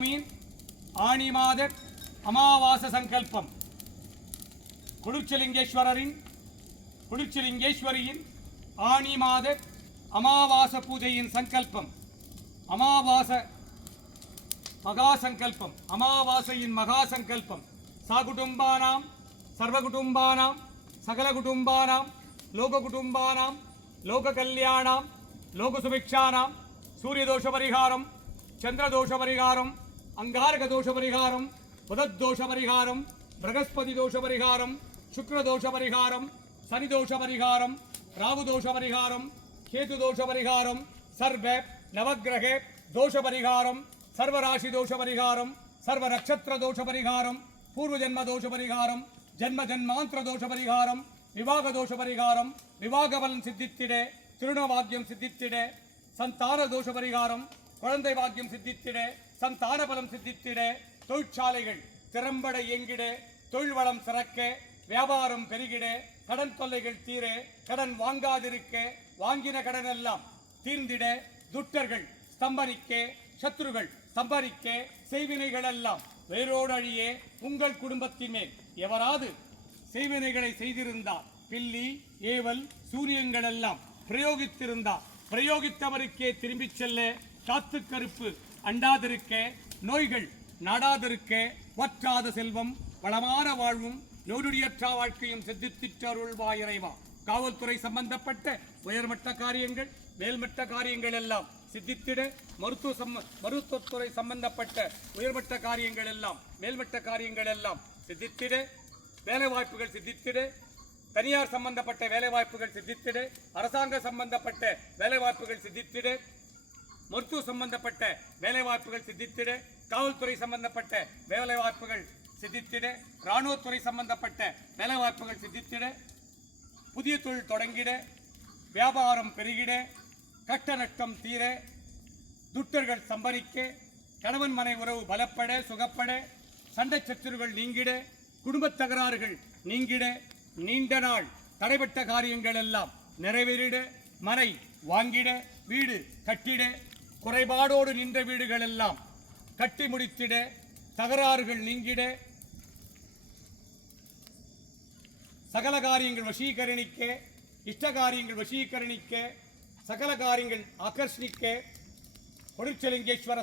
ஆனி மாத அமாவாச சங்கல்பம் குளிர்ச்சிலிங்கேஸ்வரியின் ஆனி மாத அமாவாச பூஜையின் சங்கல்பம். அமாவாச மகா சங்கல்பம், அமாவாசையின் மகா சங்கல்பம். சாகுடும்பானாம் சர்வகுடும்பானாம் சகலகுடும்பானாம் லோககுடும்பானாம் லோக கல்யாணாம் லோக சுபிக்ஷானாம் சூரியதோஷ பரிகாரம், சந்திரதோஷ பரிகாரம், अंगारक दोष परिहारम, बुधदोष परिहारम, बृहस्पति दोष परिहारम, शुक्र दोष परिहारम, शनि दोष परिहारम, राहु दोष परिहारम, केतु दोष परिहारम, सर्व नवग्रह दोष परिहारम, सर्व राशि दोष परिहारम, सर्व नक्षत्र दोष परिहारम, पूर्व जन्म दोष परिहारम, जन्म जन्मांतर दोष परिहारम, विवाह दोष परिहारम, विवाह बलन सिद्धित्तिडे, तिरुणवाग्यम सिद्धित्तिडे, संतान दोष परिहारम, குழந்தை பாக்கியம் சித்தித்திட, சந்தான பலம் சித்தித்திட, தொழிற்சாலைகள் திறம்பட இயங்கிட, தொழில் வளம் சிறக்க, வியாபாரம் பெருகிட, கடன் தொல்லைகள் தீர, கடன் வாங்காதிருக்க, வாங்கின கடன் எல்லாம் தீர்ந்திட, துட்டர்கள் ஸ்தம்பரிக்க, சத்துருகள் ஸ்தம்பரிக்க, செய்வினைகள் எல்லாம் வேரோடு அழிய, உங்கள் குடும்பத்தின் மேல் எவராது செய்வினைகளை செய்திருந்தார், பில்லி ஏவல் சூரியங்கள் எல்லாம் பிரயோகித்திருந்தார், பிரயோகித்தவருக்கே திரும்பிச் செல்ல, காத்து கருப்பு அண்டாதிருக்க, நோய்கள் நாடாதிருக்க, வற்றாத செல்வம் வளமான வாழ்வும் நோயுடையற்ற வாழ்க்கையும் சித்தித்திட்டருள்வாய் இறைவா. காவல்துறை சம்பந்தப்பட்ட உயர்மட்ட காரியங்கள் மேல்மட்ட காரியங்கள் எல்லாம் சித்தித்திட, மருத்துவத்துறை சம்பந்தப்பட்ட உயர்மட்ட காரியங்கள் எல்லாம் மேல்மட்ட காரியங்கள் எல்லாம் சித்தித்திட, வேலை வாய்ப்புகள் சித்தித்திட, தனியார் சம்பந்தப்பட்ட வேலை வாய்ப்புகள் சித்தித்திட, அரசாங்க சம்பந்தப்பட்ட வேலை வாய்ப்புகள் சித்தித்திட, மருத்துவ சம்பந்தப்பட்ட வேலை வாய்ப்புகள் சித்தித்திட, காவல்துறை சம்பந்தப்பட்ட வேலை வாய்ப்புகள் சித்தித்திட, இராணுவத்துறை சம்பந்தப்பட்ட வேலை வாய்ப்புகள் சித்தித்திட, புதிய தொழில் தொடங்கிட, வியாபாரம் பெருகிட, கட்ட நட்டம் தீர, துட்டர்கள் சம்பரிக்க, கணவன் மனை உறவு பலப்பட சுகப்பட, சண்டை சச்சுறுகள் நீங்கிட, குடும்பத் தகராறுகள் நீங்கிட, நீண்ட நாள் தடைபட்ட காரியங்கள் எல்லாம் நிறைவேறிட, மனை வாங்கிட, வீடு கட்டிட, குறைபாடோடு நின்ற வீடுகள் எல்லாம் கட்டி முடித்திட, தகராறுகள் நீங்கிட, சகல காரியங்கள் வசீகரணிக்க, இஷ்ட காரியங்கள் வசீகரணிக்க, சகல காரியங்கள் ஆகர்ஷணிக்க, குளிர்ச்சிலிங்கேஸ்வர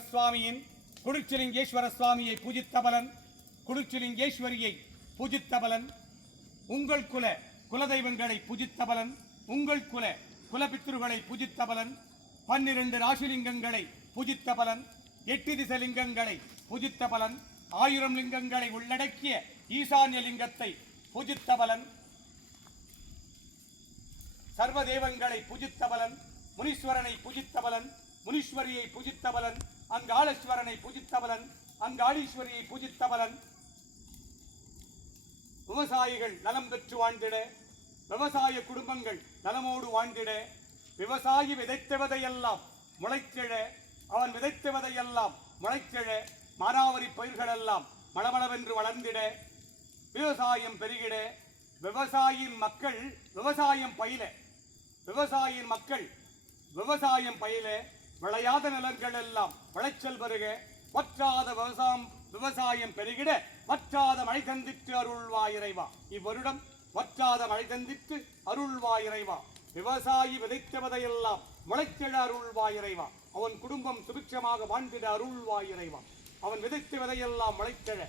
சுவாமியை பூஜித்த பலன், குளிர்ச்சிலிங்கேஸ்வரியை பூஜித்த பலன், உங்கள் குலதெய்வங்களை பூஜித்த பலன், உங்கள் குலபித்ருகளை பூஜித்த பலன், 12 ராசிலிங்கங்களை பூஜித்த பலன், 8 திசலிங்கங்களை பூஜித்த பலன், 1000 லிங்கங்களை உள்ளடக்கிய ஈசான்ய லிங்கத்தை பூஜித்த பலன், சர்வ தேவங்களை பூஜித்த பலன், முனீஸ்வரனை பூஜித்த பலன், முனீஸ்வரியை பூஜித்த பலன், அங்காளேஸ்வரனை பூஜித்த பலன், அங்காளீஸ்வரியை பூஜித்த பலன். விவசாயிகள் நலம் பெற்று வாழ்ந்திட, விவசாய குடும்பங்கள் நலமோடு வாழ்ந்திட, விவசாயி விதைத்தவதையெல்லாம் முளைத்திட, அவன் விதைத்தவதையெல்லாம் முளைத்திட, மானாவரி பயிர்களெல்லாம் மளமளவென்று வளர்ந்திட, விவசாயம் பெருகிட, விவசாயியின் மக்கள் விவசாயம் பயில, விளையாத நிலங்கள் எல்லாம் விளைச்சல் பெருக, வற்றாத விவசாயம் பெருகிட, வற்றாத மழை தந்திட்டு அருள்வாய் இறைவா. இவ்வருடம் வற்றாத மழை தந்திட்டு அருள்வாய் இறைவா. விவசாயி விதைத்தவதையெல்லாம் முளைத்திட அருள்வாய் இறைவா. அவன் குடும்பம் சுபிட்சமாக வாழ்ந்திட அருள்வாய் இறைவா. அவன் விதைத்தவதையெல்லாம் முளைத்திட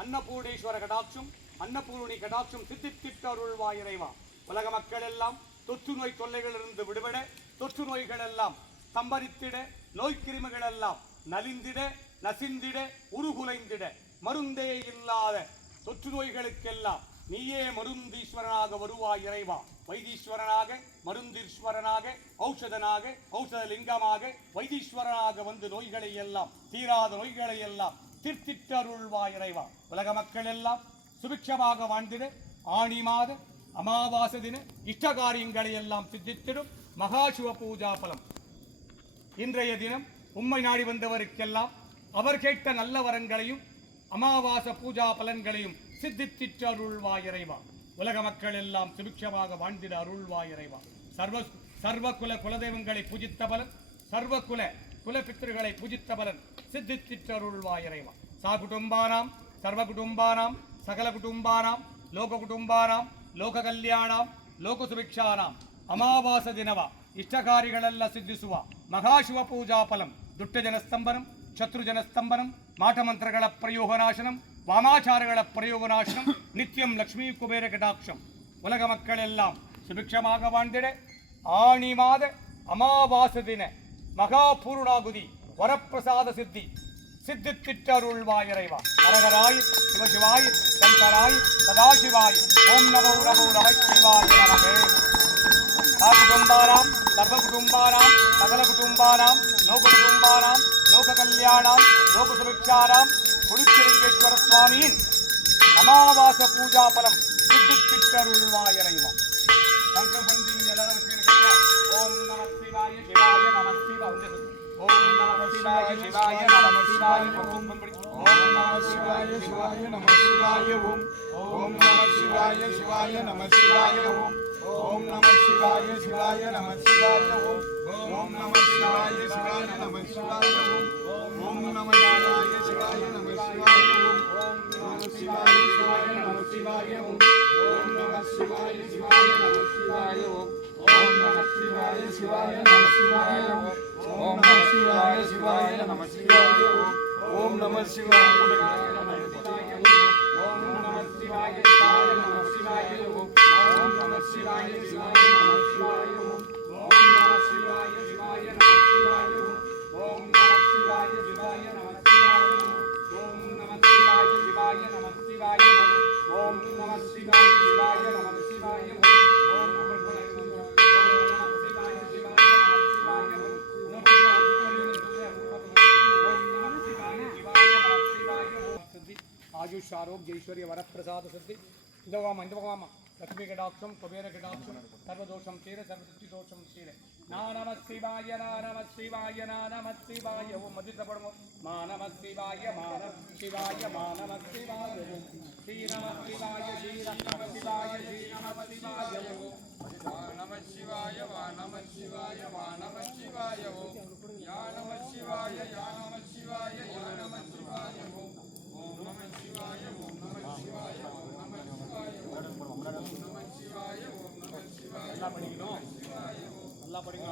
அன்னபூர்ணேஸ்வர கடாட்சம், அன்னபூர்ணி கடாட்சம் சித்தித்திட்டு அருள்வாய் இறைவா. உலக மக்கள் எல்லாம் தொற்று நோய் தொல்லைகளிலிருந்து விடுபட, தொற்று நோய்கள் எல்லாம் ஸ்தம்பரித்திட, நோய்க்கிருமிகள் எல்லாம் நலிந்திட நசிந்திட உருகுலைந்திட, மருந்தே இல்லாத தொற்று நோய்களுக்கெல்லாம் நீயே மருந்தீஸ்வரனாக வருவாய் இறைவா. வைத்தீஸ்வரனாக, மருந்தீஸ்வரனாக, ஔஷதனாக, ஔஷத லிங்கமாக, வைத்தீஸ்வரனாக வந்து நோய்களை எல்லாம் தீராத நோய்களை எல்லாம் தீர்த்திட்டு அருள்வாய் இறைவா. உலக மக்கள் எல்லாம் சுபிட்சமாக வாழ்ந்திட ஆனி மாத அமாவாசை தின இஷ்ட காரியங்களை எல்லாம் சித்தித்திடும் மகாசிவ பூஜா பலம். இன்றைய தினம் உம்மை நாடி வந்தவருக்கெல்லாம் அவர் கேட்ட நல்ல வரங்களையும் அமாவாசை பூஜா பலன்களையும் சித்தித்திட்டு அருள்வாய் இறைவா. உலக மக்கள் எல்லாம் சுபிட்சமாக வாழ்ந்திட அருள்வாய் இறைவா. சர்வ குல குலதெய்வங்களை பூஜித்த பலன், சர்வ குல குலபித்திருகளை பூஜித்த பலன் சித்தித்திற்றருள்வாய் இறைவா. சாகுடும்பானாம் சர்வகுடும்பானாம் சகல குடும்பானாம் லோக குடும்பானாம் ಲೋಕ ಕಲ್ಯಾಣಾಂ ಲೋಕ ಸುಭಿಕ್ಷಾನಾಂ ಅಮಾವಾಸ ದಿನವ ಇಷ್ಟಕಾರಿಗಳೆಲ್ಲ ಸಿದ್ಧಿಸುವ ಮಹಾಶಿವ ಪೂಜಾ ಫಲಂ ದುಷ್ಟಜನ ಸ್ತಂಭನಂ ಶತ್ರುಜನ ಸ್ತಂಭನಂ ಮಾಟಮಂತ್ರಗಳ ಪ್ರಯೋಗನಾಶನಂ ವಾಮಾಚಾರಗಳ ಪ್ರಯೋಗನಾಶನಂ ನಿತ್ಯಂ ಲಕ್ಷ್ಮೀ ಕುಬೇರ ಕಟಾಕ್ಷಂ உலக மக்களெல்லாம் சுபிக்ஷமாக வாழ்ந்திட ஆணி மாத அமாவாசை தின மகா பூர்ணாகுதி வரப்பிரசாத சித்தி சித்தித்திட்டருள்வாய் இறைவா. அரகராய் சிவசிவாய் சங்கராய் சதாசிவாய் ஓம் நமோ நமோ நமச்சிவாய நமகே. குடும்பானாம் சர்வ குடும்பானாம் சகல குடும்பானாம் லோக குடும்பானாம் லோக கல்யாணாம் லோக சுபிக்ஷானாம் புலிச்சிலிங்கேஸ்வர சுவாமியின் அமாவாச பூஜா பலம் சித்தித்திட்டருள்வாய் இறைவா. சங்கபந்தின் எல்லாரும் ஓம் நம சிவாய சிவாய நம சிவாய ஓம் நம சிவாய சிவாய நம சிவாய ஓம் நம சிவாய சிவாய நம சிவாய ஓம் நம சிவாய சிவாய நம சிவாய ஓம் நம சிவாய சிவாய நம சிவாய ஓம் நம சிவாய சிவாய நம சிவாய ஓம் நம சிவாய சிவாய நம சிவாய ஓம் நம சிவாய சிவாய நம சிவாய ஓம் நம சிவாய சிவாய நம சிவாய ஓம் நம சிவாய சிவாய நம சிவாய ஓம் நம சிவாய சிவாய நம சிவாய ஓம் நம சிவாய நம சிவாய ஓம் நம சிவாய சிவாய நம சிவாய ஓம் நம சிவாய சிவாய நம சிவாய ஓம் நம சிவாய சிவாய நம சிவாய ஓம் நம சிவாய சிவாய நம சிவாய ஓம் நம சிவாய சிவாய நம சிவாய ஓம் நம சிவாய சிவாய நம சிவாய ஓம் आयुष आरोग्य ऐश्वर्य वरप्रसाद सिद्धि इंदवामा लक्ष्मी कटाक्षम कुबेर कटाक्षम सर्वदोषम तीर सर्वदोषम तीर नमः शिवाय नमः शिवाय नमः शिवाय ओम मदितपड़मो नमः शिवाय नमः शिवाय नमः शिवाय श्री नमः शिवाय श्री नमः शिवाय श्री नमः शिवाय नमः शिवाय नमः शिवाय नमः शिवाय या नमः शिवाय या नमः शिवाय या नमः शिवाय ओम नमः शिवाय ओम नमः शिवाय ओम नमः शिवाय ओम नमः शिवाय ओम नमः शिवाय अल्लाह पढ़िनो अल्लाह पढ़िनो